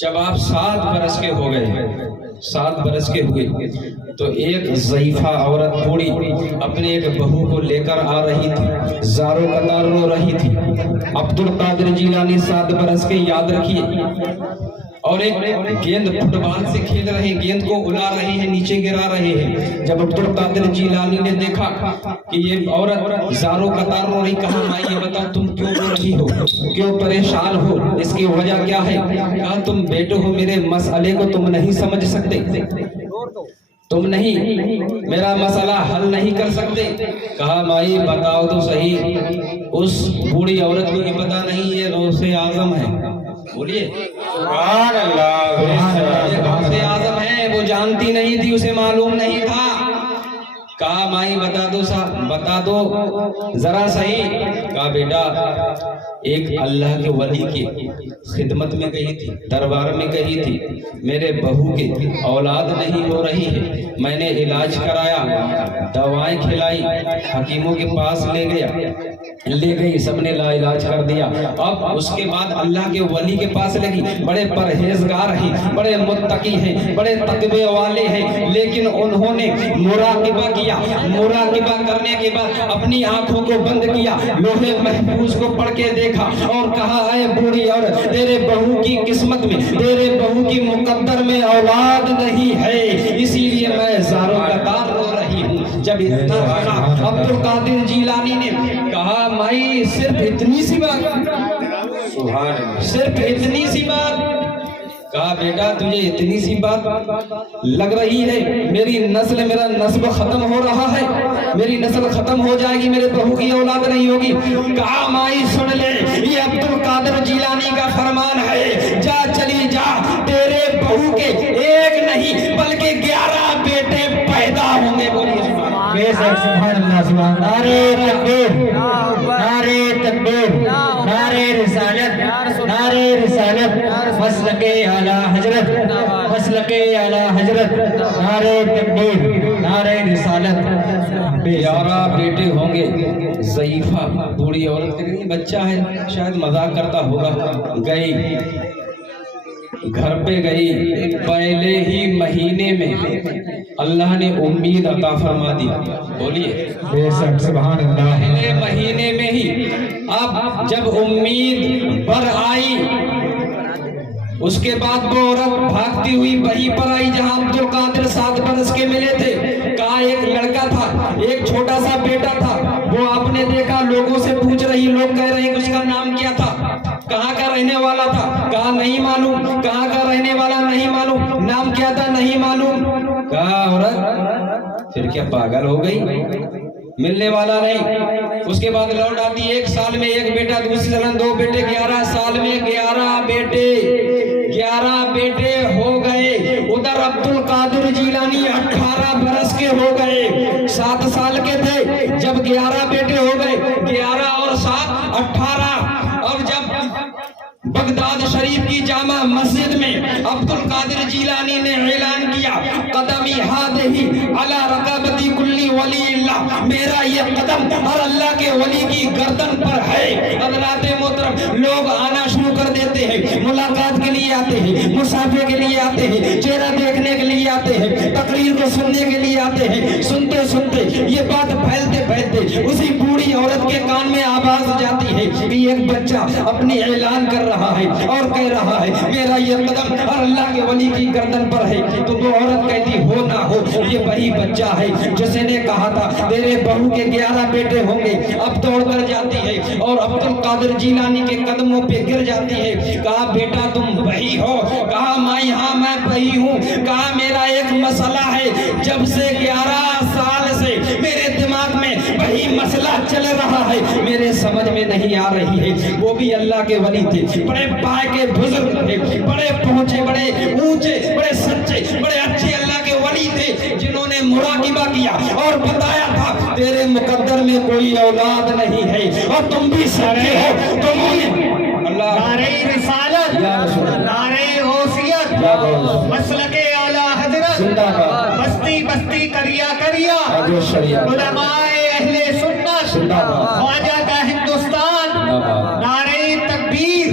جب آپ 7 برس کے ہو گئے، 7 برس کے ہوئے تو ایک ضعیفہ عورت بوڑھی اپنے ایک بہو کو لے کر آ رہی تھی، زارو قطار رو رہی تھی۔ عبد القادر جیلانی 7 برس کے، یاد رکھیے، اور ایک گیند فٹ بال سے کھیل رہے ہیں، گیند کو اڑا رہے ہیں، نیچے گرا رہے ہیں۔ جب عبد القادر جیلانی نے دیکھا کہ یہ عورت زارو قطار رو رہی، کہا مائی یہ بتاؤ تم کیوں رو رہی ہو، کیوں پریشان ہو، اس کی وجہ کیا ہے؟ کہا تم بیٹے ہو، میرے مسئلے کو تم نہیں سمجھ سکتے، تم نہیں میرا مسئلہ حل نہیں کر سکتے۔ کہا مائی بتاؤ تو صحیح، اس بوڑھی عورت کو یہ پتا نہیں یہ غوث اعظم ہے، بولیے سبحان اللہ، یہ غوث اعظم ہے، وہ جانتی نہیں تھی، اسے معلوم نہیں تھا۔ کہا مائی بتا دو ذرا صحیح۔ کہا بیٹا ایک اللہ کے ولی کی خدمت میں گئی تھی، دربار میں گئی تھی، میرے بہو کے اولاد نہیں ہو رہی ہے، میں نے علاج کرایا، دوائیں کھلائی، حکیموں کے پاس لے گئی، سب نے لا علاج کر دیا۔ اب اس کے بعد اللہ کے ولی کے پاس لگی، بڑے پرہیزگار ہیں، بڑے متقی ہیں، بڑے تقوی والے ہیں، لیکن انہوں نے مراقبہ کیا، مراقبہ کرنے کے بعد اپنی آنکھوں کو بند کیا، لوہے محفوظ کو پڑھ کے دیکھا اور کہا اے بوڑھی عورت، تیرے بہو کی قسمت میں، تیرے بہو کی مقدر میں اولاد نہیں ہے، اسی لیے میں زارو قطار رو رہی ہوں۔ جب اتنا سنا عبد القادر جیلانی نے کہا مائی صرف اتنی سی بات، صرف اتنی سی بات؟ کہا بیٹا تجھے اتنی سی بات لگ رہی ہے، میری نسل، میرا نسب ختم ہو رہا ہے، میری نسل ختم ہو جائے گی، میرے بہو کی اولاد نہیں ہوگی۔ کہا مائی سن لے، یہ عبد القادر جیلانی کا فرمان ہے، جا چلی جا، تیرے بہو کے ایک نہیں بلکہ 11 بیٹے پیدا ہوں گے۔ بولیے سبحان اللہ، سبحان اللہ، نعرہ تکبیر، نعرہ تکبیر، نعرہ رسالت، نعرہ رسالت، مسلک اعلی حضرت، مسلک اعلی حضرت، نعرہ تکبیر، نعرہ رسالت۔ 11 بیٹے ہوں گے۔ ضعیفہ بوڑھی عورت کے لیے بچہ ہے، شاید مذاق کرتا ہوگا، گئی گھر پہ گئی، پہلے ہی مہینے میں اللہ نے امید عطا فرما دی۔ بولیے بے شک، سبحان اللہ، پہلے مہینے میں ہی۔ اب جب امید بر آئی، اس کے بعد وہ عورت بھاگتی ہوئی وہیں پر آئی جہاں عبد القادر 7 برس کے ملے تھے۔ کہا ایک لڑکا تھا، ایک چھوٹا سا بیٹا تھا، وہ آپ نے دیکھا، لوگوں سے پوچھ رہی، لوگ کہہ رہے ہیں کہ اس کا نام کیا تھا، کہاں کا رہنے والا تھا؟ کہا نہیں معلوم۔ کہاں کا رہنے والا؟ نہیں معلوم۔ نام کیا تھا؟ نہیں معلوم۔ کہا عورت پھر کیا پاگل ہو گئی؟ ملنے والا نہیں۔ اس کے بعد لوٹ آتی، 1 سال میں 1 بیٹا، دوسری سال 2 بیٹے، 11 سال میں 11 بیٹے، 11 بیٹے ہو گئے۔ ادھر عبد القادر جیلانی 18 برس کے ہو گئے، 7 سال کے تھے جب 11 بیٹے ہو گئے، 11 اور 7 18۔ اور جب بغداد شریف کی جامع مسجد میں عبد القادر جیلانی نے اعلان کیا، قدمی ہاتھی علی رقبتی کلی ولی اللہ، میرا یہ قدم ہر اللہ کے ولی کی گردن پر ہے۔ حضرات محترم، لوگ آنا شروع کر دیتے ہیں، ملاقات کے لیے آتے ہیں، مسافے کے لیے آتے ہیں، چہرہ دیکھنے کے لیے آتے ہیں، تقریر کو سننے کے لیے آتے ہیں۔ سنتے سنتے یہ بات پھیلتے پھیلتے اسی بوڑھی عورت کے کان میں آواز جاتی ہے کہ ایک بچہ اپنی اعلان کر رہا ہے اور کہہ رہا ہے میرا یہ قدم ہر اللہ کے ولی کی گردن پر ہے۔ تو وہ عورت کہتی ہو نہ ہو، یہ وہی بچہ ہے جس نے کہا تھا تیرے بہو کے 11 بیٹے ہوں گے۔ اب دوڑ کر جاتی ہے اور عبد القادر جیلانی کے قدموں پہ گر جاتی ہے۔ کہا بیٹا تم وہی ہو؟ کہا مائی ہاں میں وہی ہوں۔ کہا میرا ایک مسئلہ ہے، جب سے 11 سال سے میرے دماغ میں وہی مسئلہ چل رہا ہے، میرے سمجھ میں نہیں آ رہی ہے۔ وہ بھی اللہ کے ولی تھے، بڑے پائے کے بزرگ تھے، بڑے پہنچے، بڑے اونچے، بڑے سچے، بڑے اچھے اللہ کے ولی تھے، جنہوں نے مراقبہ کیا اور بتایا تھا تیرے مقدر میں کوئی اولاد نہیں ہے اور تم بھی سچے ہو۔ تم اللہ نعرہ رسالت، نعرہ غوثیت، مسلک اعلی حضرت، بستی بستی کریا کریا، علماء اہل سنت، خواجہ کا ہندوستان، نعرہ تکبیر،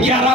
11